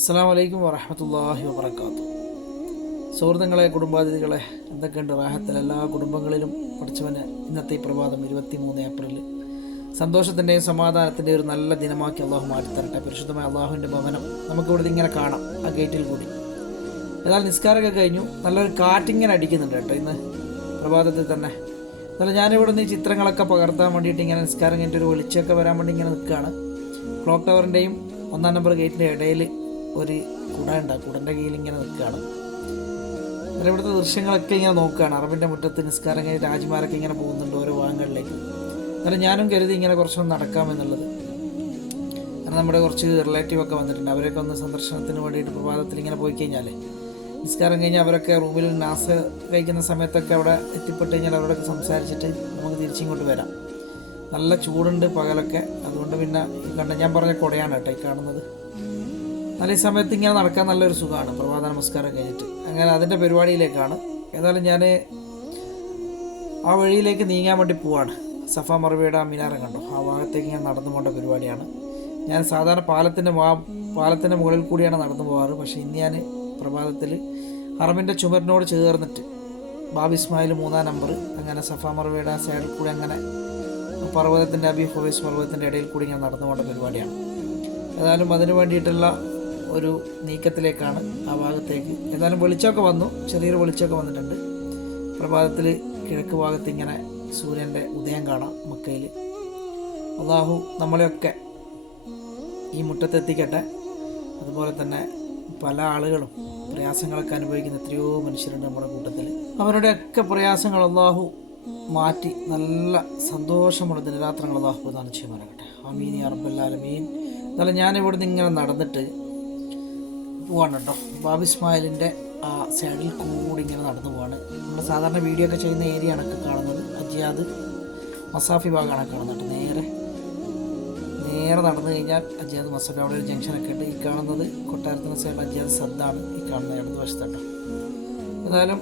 അസ്സാം വലൈക്കും വബർക്കാത്തു സുഹൃത്തുക്കളെ കുടുംബാതിഥികളെ എന്തൊക്കെയുണ്ട് റാഹത്തിൽ എല്ലാ കുടുംബങ്ങളിലും പഠിച്ചവന് ഇന്നത്തെ ഈ പ്രഭാതം ഇരുപത്തി മൂന്ന് ഏപ്രിൽ. സന്തോഷത്തിന്റെയും സമാധാനത്തിന്റെയും ഒരു നല്ല ദിനമാക്കി അള്ളാഹു മാറ്റിത്തരട്ടെ. പരിശുദ്ധമായ അള്ളാഹുവിന്റെ ഭവനം നമുക്കിവിടെ ഇങ്ങനെ കാണാം ആ ഗേറ്റിൽ കൂടി. എന്നാൽ നിസ്കാരമൊക്കെ കഴിഞ്ഞു. നല്ലൊരു കാറ്റിങ്ങനെ അടിക്കുന്നുണ്ട് കേട്ടോ ഇന്ന് പ്രഭാതത്തിൽ തന്നെ. എന്നാലും ഞാനിവിടെ നിന്ന് ഈ ചിത്രങ്ങളൊക്കെ പകർത്താൻ വേണ്ടിയിട്ട് ഇങ്ങനെ നിസ്കാരം കഴിഞ്ഞിട്ട് ഒരു ഒളിച്ചൊക്കെ വരാൻ വേണ്ടി ഇങ്ങനെ നിൽക്കുകയാണ്. ക്ലോക്ക് ടവറിന്റെയും ഒന്നാം നമ്പർ ഗേറ്റിന്റെ ഇടയിൽ ഒരു കുട ഉണ്ട് കുടന്റെ കീഴിൽ ഇങ്ങനെ നിൽക്കുകയാണ്. അല്ല ഇവിടുത്തെ ദൃശ്യങ്ങളൊക്കെ ഇങ്ങനെ നോക്കുകയാണ്. അറബിന്റെ മുറ്റത്ത് നിസ്കാരം കഴിഞ്ഞ് രാജ്മാരൊക്കെ ഇങ്ങനെ പോകുന്നുണ്ട് ഓരോ ഭാഗങ്ങളിലേക്ക്. അല്ല ഞാനും കരുതി ഇങ്ങനെ കുറച്ചൊന്ന് നടക്കാമെന്നുള്ളത് കാരണം നമ്മുടെ കുറച്ച് റിലേറ്റീവ് ഒക്കെ വന്നിട്ടുണ്ട്. അവരൊക്കെ ഒന്ന് സന്ദർശനത്തിന് വേണ്ടിയിട്ട് പ്രഭാതത്തിൽ ഇങ്ങനെ പോയി കഴിഞ്ഞാൽ നിസ്കാരം കഴിഞ്ഞ് അവരൊക്കെ റൂമിൽ നാസ് കഴിക്കുന്ന സമയത്തൊക്കെ അവിടെ എത്തിപ്പെട്ട് കഴിഞ്ഞാൽ അവരോടൊക്കെ സംസാരിച്ചിട്ട് നമുക്ക് തിരിച്ചിങ്ങോട്ട് വരാം. നല്ല ചൂടുണ്ട് പകലൊക്കെ. അതുകൊണ്ട് പിന്നെ കണ്ട ഞാൻ പറഞ്ഞ കുടയാണ് കേട്ടോ ഈ കാണുന്നത്. നല്ല സമയത്ത് ഇങ്ങനെ നടക്കാൻ നല്ലൊരു സുഖമാണ്. പ്രഭാത നമസ്കാരം കഴിഞ്ഞിട്ട്. അങ്ങനെ അതിന്റെ പരിപാടിയിലേക്കാണ്. ഏതായാലും ഞാൻ ആ വഴിയിലേക്ക് നീങ്ങാൻ വേണ്ടി പോവാണ്. സഫ മറവിയുടെ ആ മിനാരം കണ്ടു? ആ ഭാഗത്തേക്ക് ഞാൻ നടന്നു പോകേണ്ട പരിപാടിയാണ്. ഞാൻ സാധാരണ പാലത്തിന്റെ മാ പാലത്തിന്റെ മുകളിൽ കൂടിയാണ് നടന്നു പോകാറ്. പക്ഷേ ഇന്ന് ഞാൻ പ്രഭാതത്തിൽ ഹറമിന്റെ ചുമരിനോട് ചേർന്നിട്ട് ബാബി ഇസ്മായിൽ മൂന്നാം നമ്പർ അങ്ങനെ സഫ മറവിയുടെ ആ സൈഡിൽ കൂടി അങ്ങനെ പർവതത്തിന്റെ അബി ഹോവേസ് പർവതത്തിന്റെ ഇടയിൽ കൂടി ഞാൻ നടന്നു പോകേണ്ട പരിപാടിയാണ്. ഏതായാലും അതിന് വേണ്ടിയിട്ടുള്ള ഒരു നീക്കത്തിലേക്കാണ് ആ ഭാഗത്തേക്ക്. ഏതായാലും വെളിച്ചമൊക്കെ വന്നു. ചെറിയൊരു വെളിച്ചമൊക്കെ വന്നിട്ടുണ്ട്. പ്രഭാതത്തിൽ കിഴക്ക് ഭാഗത്ത് ഇങ്ങനെ സൂര്യന്റെ ഉദയം കാണാം മക്കയിൽ അള്ളാഹു നമ്മളെയൊക്കെ ഈ മുറ്റത്തെത്തിക്കട്ടെ. അതുപോലെ തന്നെ പല ആളുകളും പ്രയാസങ്ങളൊക്കെ അനുഭവിക്കുന്ന എത്രയോ മനുഷ്യരുണ്ട് നമ്മുടെ കൂട്ടത്തിൽ. അവരുടെയൊക്കെ പ്രയാസങ്ങൾ അള്ളാഹു മാറ്റി നല്ല സന്തോഷമുള്ള ദിനരാത്രങ്ങൾ അള്ളാഹു പ്രദാനം ചെയ്യുമാറാകട്ടെ. അമീൻ അറബല്ലാലമീൻ എന്നാലും ഞാൻ ഇവിടുന്ന് ഇങ്ങനെ നടന്നിട്ട് പോവാണ് കേട്ടോ. ബാബി ഇസ്മായിലിന്റെ ആ സൈഡിൽ കൂടി ഇങ്ങനെ നടന്നു പോവാണ്. നമ്മൾ സാധാരണ വീഡിയോ ഒക്കെ ചെയ്യുന്ന ഏരിയ ആണ് കാണുന്നത്. അജിയാദ് മസാഫി ഭാഗമാണ് കാണുന്നത് നേരെ നേരെ നടന്നു കഴിഞ്ഞാൽ അജിയാദ് മസാഫി അവിടെ ഒരു ജംഗ്ഷനൊക്കെ ഉണ്ട്. ഈ കാണുന്നത് കൊട്ടാരത്തിന് സൈഡ് അജിയാദ് സദ്ദാണ് ഈ കാണുന്നത് ഇടത് വശത്തട്ടോ ഏതായാലും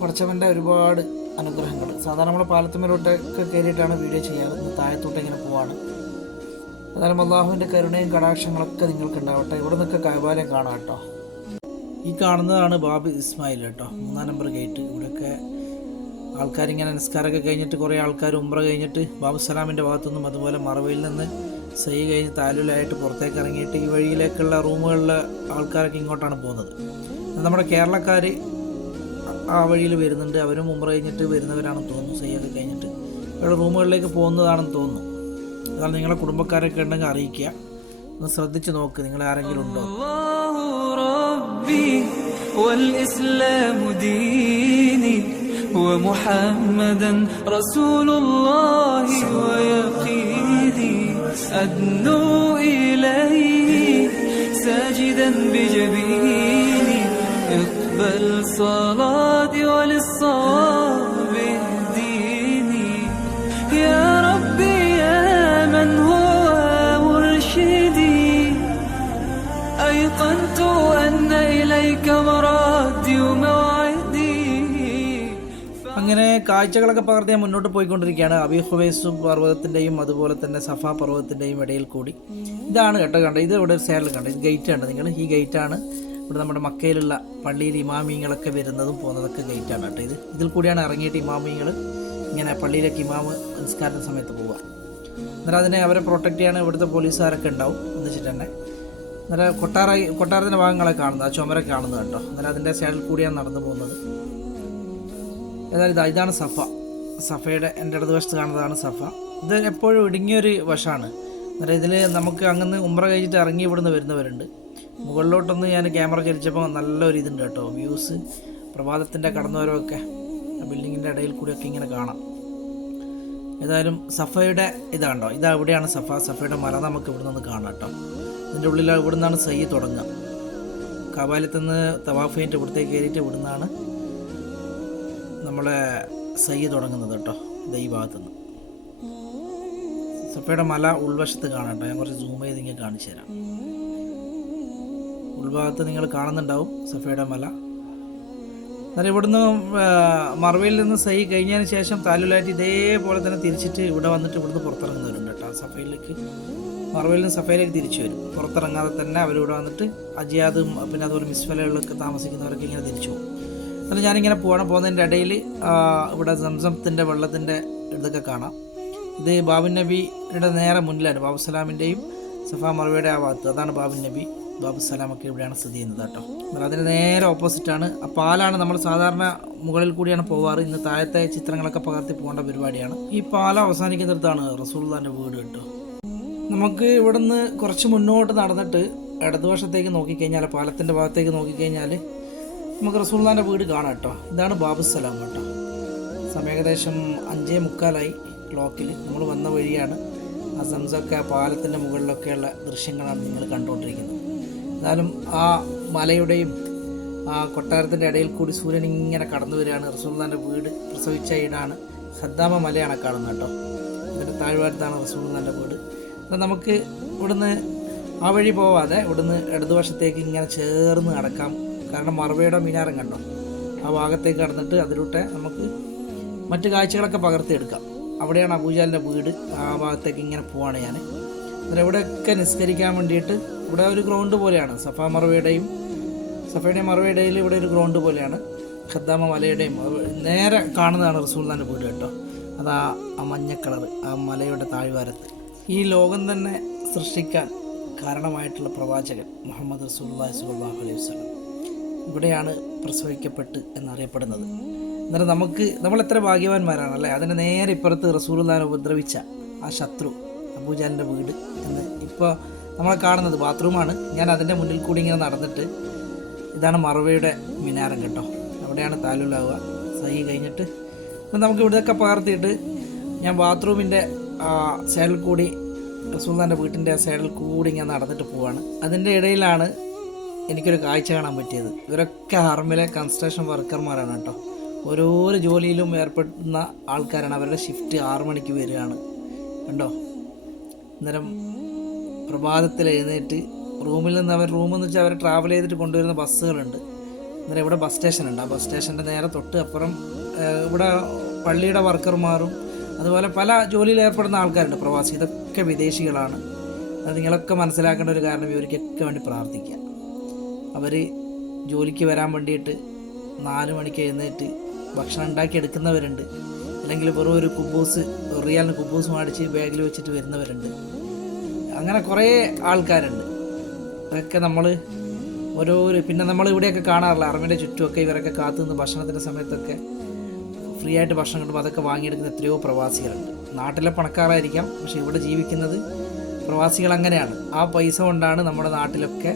പഠിച്ചവന്റെ ഒരുപാട് അനുഗ്രഹങ്ങൾ. സാധാരണ നമ്മൾ പാലത്തുമേലോട്ടൊക്കെ കയറിയിട്ടാണ് വീഡിയോ ചെയ്യാറ്. താഴത്തോട്ട് ഇങ്ങനെ പോവാണ്. എന്നാലും അള്ളാഹുവിന്റെ കരുണയും കടാക്ഷങ്ങളൊക്കെ നിങ്ങൾക്ക് ഉണ്ടാവട്ടെ ഇവിടെ നിന്നൊക്കെ കൈവാലം കാണാം കേട്ടോ. ഈ കാണുന്നതാണ് ബാബ് ഇസ്മായിൽ കേട്ടോ. മൂന്നാം നമ്പർ ഗേറ്റ്. ഇവിടെയൊക്കെ ആൾക്കാരിങ്ങനെ നിസ്കാരമൊക്കെ കഴിഞ്ഞിട്ട് കുറേ ആൾക്കാർ ഉംറ കഴിഞ്ഞിട്ട് ബാബു സലാമിന്റെ ഭാഗത്തുനിന്നും അതുപോലെ മറവയിൽ നിന്ന് സൈ കഴിഞ്ഞ് താലൂലായിട്ട് പുറത്തേക്ക് ഇറങ്ങിയിട്ട് ഈ വഴിയിലേക്കുള്ള റൂമുകളിലെ ആൾക്കാരൊക്കെ ഇങ്ങോട്ടാണ് പോകുന്നത്. നമ്മുടെ കേരളക്കാർ ആ വഴിയിൽ വരുന്നുണ്ട്. അവരും ഉംറ കഴിഞ്ഞിട്ട് വരുന്നവരാണെന്ന് തോന്നുന്നു. സൈയൊക്കെ കഴിഞ്ഞിട്ട്. ഇവിടെ റൂമുകളിലേക്ക് പോകുന്നതാണെന്ന് തോന്നുന്നു. അതാണ് നിങ്ങളെ കുടുംബക്കാരൊക്കെ ഉണ്ടെങ്കിൽ അറിയിക്കുക ഒന്ന് ശ്രദ്ധിച്ച് നോക്ക് നിങ്ങൾ ആരെങ്കിലും ഉണ്ടോ الله ربي والإسلام ديني ومحمدا رسول الله ويقيني أدنو إليه ساجدا بجبيني اقبل صلاتي وللصواب أيقنت أن إليك مرادي وموعدي അങ്ങനെ കാഴ്ചകളൊക്കെ പകർത്തി ഞാൻ മുന്നോട്ട് പോയിക്കൊണ്ടിരിക്കുകയാണ് അബി ഹുവൈസും പർവ്വതത്തിൻ്റെയും അതുപോലെ തന്നെ സഫ പർവ്വതത്തിൻ്റെയും ഇടയിൽ കൂടി ഇതാണ് കേട്ടോ കണ്ടത് ഇത് ഇവിടെ ഒരു സൈഡിൽ കണ്ടത് ഇത് ഗേറ്റ് ഉണ്ട് നിങ്ങൾ ഈ ഗേറ്റാണ് ഇവിടെ നമ്മുടെ മക്കയിലുള്ള പള്ളിയിൽ ഇമാമിങ്ങളൊക്കെ വരുന്നതും പോകുന്നതൊക്കെ ഗേറ്റാണ് കേട്ടോ ഇത് ഇതിൽ കൂടിയാണ് ഇറങ്ങിയിട്ട് ഇമാമിങ്ങൾ ഇങ്ങനെ പള്ളിയിലേക്ക് ഇമാമ് നിസ്കാരത്തിന് സമയത്ത് പോവുക അന്നേരം അതിനെ അവരെ പ്രൊട്ടക്റ്റ് ചെയ്യാൻ ഇവിടുത്തെ പോലീസുകാരൊക്കെ ഉണ്ടാവും എന്ന് വെച്ചിട്ട് തന്നെ അന്നേരം കൊട്ടാര കൊട്ടാരത്തിന്റെ ഭാഗങ്ങളെ കാണുന്നത് ആ ചുമരൊക്കെ കാണുന്നത് കേട്ടോ അന്നേരം അതിന്റെ സൈഡിൽ കൂടിയാണ് നടന്നു പോകുന്നത്. ഏതായാലും ഇതാ ഇതാണ് സഫ. സഫയുടെ എന്റെ ഇടതുവശത്ത് കാണുന്നതാണ് സഫ. ഇത് എപ്പോഴും ഇടുങ്ങിയൊരു വശമാണ് അന്നേരം ഇതിൽ നമുക്ക് അങ്ങനെ ഉമ്ര കഴിഞ്ഞിട്ട് ഇറങ്ങി ഇവിടുന്ന് വരുന്നവരുണ്ട്. മുകളിലോട്ടൊന്ന് ഞാൻ ക്യാമറ ചലിച്ചപ്പോൾ നല്ലൊരു ഇതുണ്ട് കേട്ടോ. വ്യൂസ് പ്രഭാതത്തിന്റെ കടന്നുവരവൊക്കെ ബിൽഡിങ്ങിന്റെ ഇടയിൽ കൂടിയൊക്കെ ഇങ്ങനെ കാണാം. ഏതായാലും സഫയുടെ ഇതാണ്ടോ ഇതാ ഇവിടെയാണ് സഫ. സഫയുടെ മല നമുക്ക് ഇവിടെ നിന്ന് കാണാം കേട്ടോ. ഇതിന്റെ ഉള്ളിൽ ഇവിടെ നിന്നാണ് സയ്യ് തുടങ്ങുക. കപാലത്ത് നിന്ന് തവാഫ് കഴിഞ്ഞിട്ട് ഇവിടത്തേക്ക് കയറിയിട്ട് ഇവിടെ നിന്നാണ് നമ്മളെ സയ്യ് തുടങ്ങുന്നത് കേട്ടോ ദൈ നിന്ന് സഫയുടെ മല ഉൾവശത്ത് കാണാം കേട്ടോ ഞാൻ കുറച്ച് സൂം ചെയ്ത് ഇങ്ങനെ കാണിച്ചു തരാം. ഉൾഭാഗത്ത് നിങ്ങൾ കാണുന്നുണ്ടാവും സഫയുടെ മല. എന്നാൽ ഇവിടുന്ന് മറവയിൽ നിന്ന് സൈ കഴിഞ്ഞതിന് ശേഷം താലുലായിട്ട് ഇതേപോലെ തന്നെ തിരിച്ചിട്ട് ഇവിടെ വന്നിട്ട് ഇവിടുന്ന് പുറത്തിറങ്ങുന്നവരുണ്ട് കേട്ടോ സഫയിലേക്ക്. മറവയിൽ നിന്ന് സഫയിലേക്ക് തിരിച്ചു വരും. പുറത്തിറങ്ങാതെ തന്നെ അവരിവിടെ വന്നിട്ട് അജിയാദും പിന്നെ അതുപോലെ മിസ്ഫലകളിലൊക്കെ താമസിക്കുന്നവരൊക്കെ ഇങ്ങനെ തിരിച്ചു പോകും. എന്നാലും ഞാനിങ്ങനെ പോകണം പോകുന്നതിന്റെ ഇടയിൽ ഇവിടെ സംസംത്തിന്റെ വെള്ളത്തിന്റെ ഇതൊക്കെ കാണാം. ഇത് ബാബു നബിയുടെ നേരെ മുന്നിലാണ്. ബാബു സലാമിന്റെയും സഫ മറവയുടെ ആ ഭാഗത്ത്. അതാണ് ബാബു നബി. ബാബു സലാമൊക്കെ ഇവിടെയാണ് സ്ഥിതി ചെയ്യുന്നത് കേട്ടോ. എന്നാൽ അതിന് നേരെ ഓപ്പോസിറ്റാണ് ആ പാലാണ് നമ്മൾ സാധാരണ മുകളിൽ കൂടിയാണ് പോവാറ്. ഇന്ന് താഴത്തെ ചിത്രങ്ങളൊക്കെ പകർത്തി പോകേണ്ട പരിപാടിയാണ്. ഈ പാലം അവസാനിക്കുന്നിടത്താണ് റസൂൽദാന്റെ വീട് കേട്ടോ. നമുക്ക് ഇവിടുന്ന് കുറച്ച് മുന്നോട്ട് നടന്നിട്ട് ഇടതുവശത്തേക്ക് നോക്കിക്കഴിഞ്ഞാൽ പാലത്തിന്റെ ഭാഗത്തേക്ക് നോക്കിക്കഴിഞ്ഞാൽ നമുക്ക് റസൂൽദാന്റെ വീട് കാണാം കേട്ടോ. ഇതാണ് ബാബു സ്ഥലം കേട്ടോ. സമയം ഏകദേശം അഞ്ചേ മുക്കാലായി ക്ലോക്കിൽ നമ്മൾ വന്ന വഴിയാണ് ആ സംസൊക്കെ പാലത്തിന്റെ മുകളിലൊക്കെയുള്ള ദൃശ്യങ്ങളാണ് നിങ്ങൾ കണ്ടുകൊണ്ടിരിക്കുന്നത്. എന്നാലും ആ മലയുടെയും ആ കൊട്ടാരത്തിന്റെ ഇടയിൽ കൂടി സൂര്യൻ ഇങ്ങനെ കടന്നു വരികയാണ്. റസൂൽദാന്റെ വീട് പ്രസവിച്ച ഈടാണ്. സദ്ദാമ മലയാണ് കാണുന്നത് കേട്ടോ. അതിന്റെ താഴ്വാരത്താണ് റസൂൽദാന്റെ വീട്. അപ്പം നമുക്ക് ഇവിടുന്ന് ആ വഴി പോവാതെ ഇവിടുന്ന് ഇടതുവശത്തേക്ക് ഇങ്ങനെ ചേർന്ന് നടക്കാം. കാരണം മറവയുടെ മിനാരം കണ്ടോ? ആ ഭാഗത്തേക്ക് കടന്നിട്ട് അതിലൂടെ നമുക്ക് മറ്റു കാഴ്ചകളൊക്കെ പകർത്തിയെടുക്കാം. അവിടെയാണ് അബൂജാലിന്റെ വീട്. ആ ഭാഗത്തേക്ക് ഇങ്ങനെ പോവാണ് ഞാൻ അന്നേരം ഇവിടെയൊക്കെ നിസ്കരിക്കാൻ വേണ്ടിയിട്ട് ഇവിടെ ഒരു ഗ്രൗണ്ട് പോലെയാണ്. സഫ മറവയുടെയും സഫയുടെയും മറവയുടെയിൽ ഇവിടെ ഒരു ഗ്രൗണ്ട് പോലെയാണ്. ഖദ്ദാമ മലയുടെയും. നേരെ കാണുന്നതാണ് റസൂൽ റസൂൽദാന്റെ വീട് കേട്ടോ. അതാ ആ മഞ്ഞ കളർ ആ മലയുടെ താഴ്വാരത്ത്. ഈ ലോകം തന്നെ സൃഷ്ടിക്കാൻ കാരണമായിട്ടുള്ള പ്രവാചകൻ മുഹമ്മദ് റസൂല്ലാഹി സ്വല്ലല്ലാഹു അലൈഹി വസ്ലം ഇവിടെയാണ് പ്രസവിക്കപ്പെട്ട് എന്നറിയപ്പെടുന്നത്. എന്നാൽ നമുക്ക് നമ്മൾ എത്ര ഭാഗ്യവാന്മാരാണ് അല്ലേ അതിന് നേരെ ഇപ്പുറത്ത് റസൂലുല്ലാനെ ഉപദ്രവിച്ച ആ ശത്രു അബൂജാലിന്റെ വീട് എന്ന് ഇപ്പോൾ നമ്മൾ കാണുന്നത് ബാത്റൂമാണ്. ഞാൻ അതിന്റെ മുന്നിൽ കൂടി ഇങ്ങനെ നടന്നിട്ട് ഇതാണ് മറവയുടെ മിനാരം കേട്ടോ. അവിടെയാണ് താലുലാവുക. സഹി കഴിഞ്ഞിട്ട് നമുക്ക് ഇവിടെയൊക്കെ പകർത്തിയിട്ട് ഞാൻ ബാത്റൂമിന്റെ സൈഡിൽ കൂടി റസൂൽദാന്റെ വീട്ടിന്റെ സൈഡിൽ കൂടി ഞാൻ നടന്നിട്ട് പോവാണ്. അതിന്റെ ഇടയിലാണ് എനിക്കൊരു കാഴ്ച കാണാൻ പറ്റിയത്. ഇവരൊക്കെ ആർമിലെ കൺസ്ട്രക്ഷൻ വർക്കർമാരാണ് കേട്ടോ. ഓരോരോ ജോലിയിലും ഏർപ്പെടുന്ന ആൾക്കാരാണ്. അവരുടെ ഷിഫ്റ്റ് ആറു മണിക്ക് വരികയാണ്. കണ്ടോ? അന്നേരം പ്രഭാതത്തിൽ എഴുന്നേറ്റ് റൂമിൽ നിന്ന് അവർ റൂമിൽ നിന്ന് വെച്ചാൽ അവർ ട്രാവൽ ചെയ്തിട്ട് കൊണ്ടുവരുന്ന ബസ്സുകളുണ്ട്. അന്നേരം ഇവിടെ ബസ് സ്റ്റേഷൻ ഉണ്ട്. ആ ബസ് സ്റ്റേഷന്റെ നേരെ തൊട്ട് അപ്പുറം ഇവിടെ പള്ളിയുടെ വർക്കർമാരും അതുപോലെ പല ജോലിയിൽ ഏർപ്പെടുന്ന ആൾക്കാരുണ്ട് പ്രവാസി. ഇതൊക്കെ വിദേശികളാണ്. അത് നിങ്ങളൊക്കെ മനസ്സിലാക്കേണ്ട ഒരു കാരണം ഇവർക്കൊക്കെ വേണ്ടി പ്രാർത്ഥിക്കുക. അവർ ജോലിക്ക് വരാൻ വേണ്ടിയിട്ട് നാല് മണിക്ക് എഴുന്നേറ്റ് ഭക്ഷണം ഉണ്ടാക്കി എടുക്കുന്നവരുണ്ട് അല്ലെങ്കിൽ വെറും ഒരു കുബൂസ് റിയാലിന് കുബൂസ് മേടിച്ച് ബാഗിൽ വെച്ചിട്ട് വരുന്നവരുണ്ട്. അങ്ങനെ കുറേ ആൾക്കാരുണ്ട്. അതൊക്കെ നമ്മൾ ഓരോ പിന്നെ നമ്മൾ ഇവിടെയൊക്കെ കാണാറില്ല അറിവിന്റെ ചുറ്റുമൊക്കെ ഇവരൊക്കെ കാത്തുനിന്ന് ഭക്ഷണത്തിന്റെ സമയത്തൊക്കെ ഫ്രീ ആയിട്ട് ഭക്ഷണം കിട്ടുമ്പോൾ അതൊക്കെ വാങ്ങിയെടുക്കുന്ന എത്രയോ പ്രവാസികളുണ്ട്. നാട്ടിലെ പണക്കാരായിരിക്കാം പക്ഷെ ഇവിടെ ജീവിക്കുന്നത് പ്രവാസികൾ അങ്ങനെയാണ്. ആ പൈസ കൊണ്ടാണ് നമ്മുടെ നാട്ടിലൊക്കെ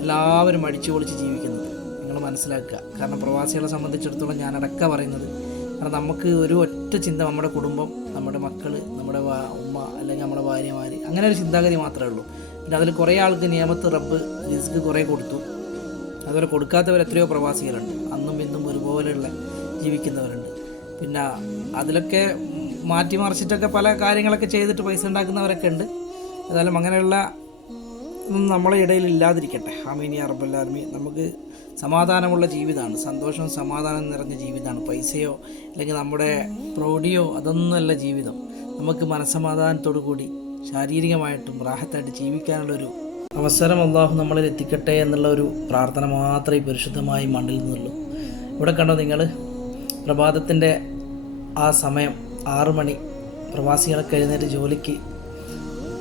എല്ലാവരും അടിച്ചു പൊളിച്ച് ജീവിക്കുന്നത്. നിങ്ങൾ മനസ്സിലാക്കുക. കാരണം പ്രവാസികളെ സംബന്ധിച്ചിടത്തോളം ഞാൻ അടക്ക പറയുന്നത് കാരണം നമുക്ക് ഒരു ഒറ്റ ചിന്ത നമ്മുടെ കുടുംബം നമ്മുടെ മക്കൾ നമ്മുടെ ഉമ്മ അല്ലെങ്കിൽ നമ്മുടെ ഭാര്യമാർ അങ്ങനെ ഒരു ചിന്താഗതി മാത്രമേ ഉള്ളൂ. പിന്നെ അതിൽ കുറേ ആൾക്ക് നിയമത്ത് റബ്ബ് റിസ്ക് കുറേ കൊടുത്തു. അതുപോലെ കൊടുക്കാത്തവർ എത്രയോ പ്രവാസികളുണ്ട്. അന്നും ഇന്നും ഒരുപോലെയുള്ള ജീവിക്കുന്നവരുണ്ട്. പിന്നെ അതിലൊക്കെ മാറ്റി മറിച്ചിട്ടൊക്കെ പല കാര്യങ്ങളൊക്കെ ചെയ്തിട്ട് പൈസ ഉണ്ടാക്കുന്നവരൊക്കെ ഉണ്ട്. ഏതായാലും അങ്ങനെയുള്ള നമ്മളെ ഇടയിൽ ഇല്ലാതിരിക്കട്ടെ. അമീനി അറബല്ലാർമി നമുക്ക് സമാധാനമുള്ള ജീവിതമാണ്. സന്തോഷവും സമാധാനം നിറഞ്ഞ ജീവിതമാണ്. പൈസയോ അല്ലെങ്കിൽ നമ്മുടെ പ്രൗഢിയോ അതൊന്നുമല്ല ജീവിതം. നമുക്ക് മനസ്സമാധാനത്തോടു കൂടി ശാരീരികമായിട്ടും റാഹത്തായിട്ട് ജീവിക്കാനുള്ളൊരു അവസരം അള്ളാഹു നമ്മളിൽ എത്തിക്കട്ടെ എന്നുള്ള ഒരു പ്രാർത്ഥന മാത്രമേ പരിശുദ്ധമായി മണ്ണിൽ നിന്നുള്ളൂ. ഇവിടെ കണ്ടോ നിങ്ങൾ? പ്രഭാതത്തിന്റെ ആ സമയം ആറു മണി പ്രവാസികളൊക്കെ എഴുന്നേറ്റ് ജോലിക്ക്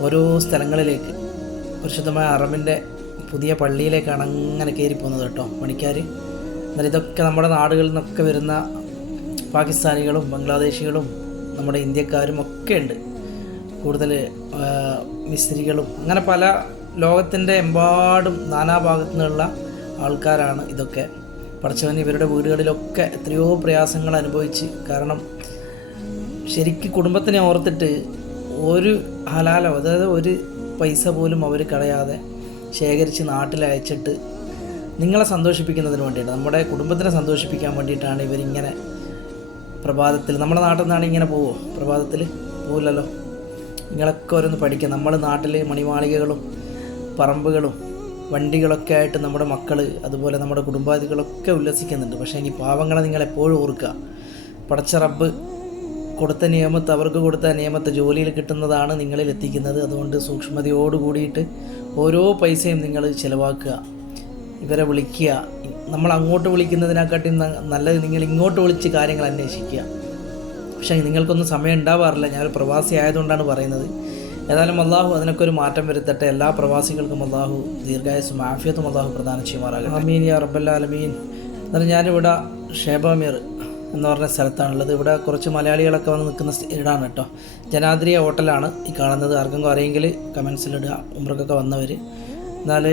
ഓരോ സ്ഥലങ്ങളിലേക്ക്. പരിശുദ്ധമായ അറബിന്റെ പുതിയ പള്ളിയിലേക്കാണ് അങ്ങനെ കയറി പോകുന്നത് കേട്ടോ പണിക്കാർ. എന്നാൽ ഇതൊക്കെ നമ്മുടെ നാടുകളിൽ നിന്നൊക്കെ വരുന്ന പാകിസ്ഥാനികളും ബംഗ്ലാദേശികളും നമ്മുടെ ഇന്ത്യക്കാരും ഒക്കെ ഉണ്ട്. കൂടുതൽ ആ, മിസ്ത്രികളും അങ്ങനെ പല ലോകത്തിന്റെ എമ്പാടും നാനാഭാഗത്തു നിന്നുള്ള ആൾക്കാരാണ് ഇതൊക്കെ. പഠിച്ചവൻ ഇവരുടെ വീടുകളിലൊക്കെ എത്രയോ പ്രയാസങ്ങൾ അനുഭവിച്ച് കാരണം ശരിക്ക് കുടുംബത്തിനെ ഓർത്തിട്ട് ഒരു ഹലാലോ അതായത് ഒരു പൈസ പോലും അവർ കളയാതെ ശേഖരിച്ച് നാട്ടിൽ അയച്ചിട്ട് നിങ്ങളെ സന്തോഷിപ്പിക്കുന്നതിന് വേണ്ടിയിട്ട് നമ്മുടെ കുടുംബത്തിനെ സന്തോഷിപ്പിക്കാൻ വേണ്ടിയിട്ടാണ് ഇവരിങ്ങനെ പ്രഭാതത്തിൽ നമ്മുടെ നാട്ടിൽ നിന്നാണ് ഇങ്ങനെ പോവോ? പ്രഭാതത്തിൽ പോവില്ലല്ലോ. നിങ്ങളൊക്കെ ഓരോന്ന് പഠിക്കുക. നമ്മൾ നാട്ടിൽ മണിമാളികകളും പറമ്പുകളും വണ്ടികളൊക്കെ ആയിട്ട് നമ്മുടെ മക്കൾ അതുപോലെ നമ്മുടെ കുടുംബാദികളൊക്കെ ഉല്ലസിക്കുന്നുണ്ട്. പക്ഷേ ഇനി പാവങ്ങളെ നിങ്ങൾ എപ്പോഴും ഓർക്കുക. പടച്ച റബ്ബ് കൊടുത്ത നിയമത്ത് അവർക്ക് കൊടുത്ത നിയമത്ത് ജോലിയിൽ കിട്ടുന്നതാണ് നിങ്ങളിൽ എത്തിക്കുന്നത്. അതുകൊണ്ട് സൂക്ഷ്മതയോട് കൂടിയിട്ട് ഓരോ പൈസയും നിങ്ങൾ ചിലവാക്കുക. ഇവരെ വിളിക്കുക. നമ്മൾ അങ്ങോട്ട് വിളിക്കുന്നതിനെക്കാട്ടിയും നല്ലത് നിങ്ങൾ ഇങ്ങോട്ട് വിളിച്ച് കാര്യങ്ങൾ അന്വേഷിക്കുക. പക്ഷേ നിങ്ങൾക്കൊന്നും സമയം ഉണ്ടാവാറില്ല. ഞാനൊരു പ്രവാസി ആയതുകൊണ്ടാണ് പറയുന്നത്. ഏതായാലും അള്ളാഹു അതിനൊക്കെ ഒരു മാറ്റം വരുത്തട്ടെ. എല്ലാ പ്രവാസികൾക്കും അള്ളാഹു ദീർഘായുസും ആഫിയത്തും അള്ളാഹു പ്രധാനം ചെയ്യുമാറാകട്ടെ. അമീൻ യാ റബ്ബല്ലാലമീൻ എന്നാൽ ഞാനിവിടെ ഷേബാമീർ എന്ന് പറഞ്ഞ സ്ഥലത്താണുള്ളത്. ഇവിടെ കുറച്ച് മലയാളികളൊക്കെ വന്ന് നിൽക്കുന്ന ഇടാണ് കേട്ടോ. ജനാദ്രിയ ഹോട്ടലാണ് ഈ കാണുന്നത്. ആർക്കെങ്കിലും അറിയെങ്കിൽ കമൻസിലിടുക ഉമ്രക്കൊക്കെ വന്നവർ എന്നാൽ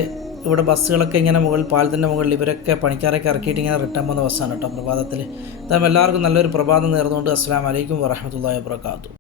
ഇവിടെ ബസ്സുകളൊക്കെ ഇങ്ങനെ മുകളിൽ പാലത്തിന്റെ മുകളിൽ ഇവരൊക്കെ പണിക്കാരൊക്കെ ഇറക്കിയിട്ട് ഇങ്ങനെ റിട്ടേൺ പോകുന്ന ബസ്സാണ് കേട്ടോ പ്രഭാതത്തിൽ അതായത് എല്ലാവർക്കും നല്ലൊരു പ്രഭാതം നേർന്നുകൊണ്ട് അസ്സാം വലൈക്കും വറഹമത്തല്ലാ വാബർക്കാത്തു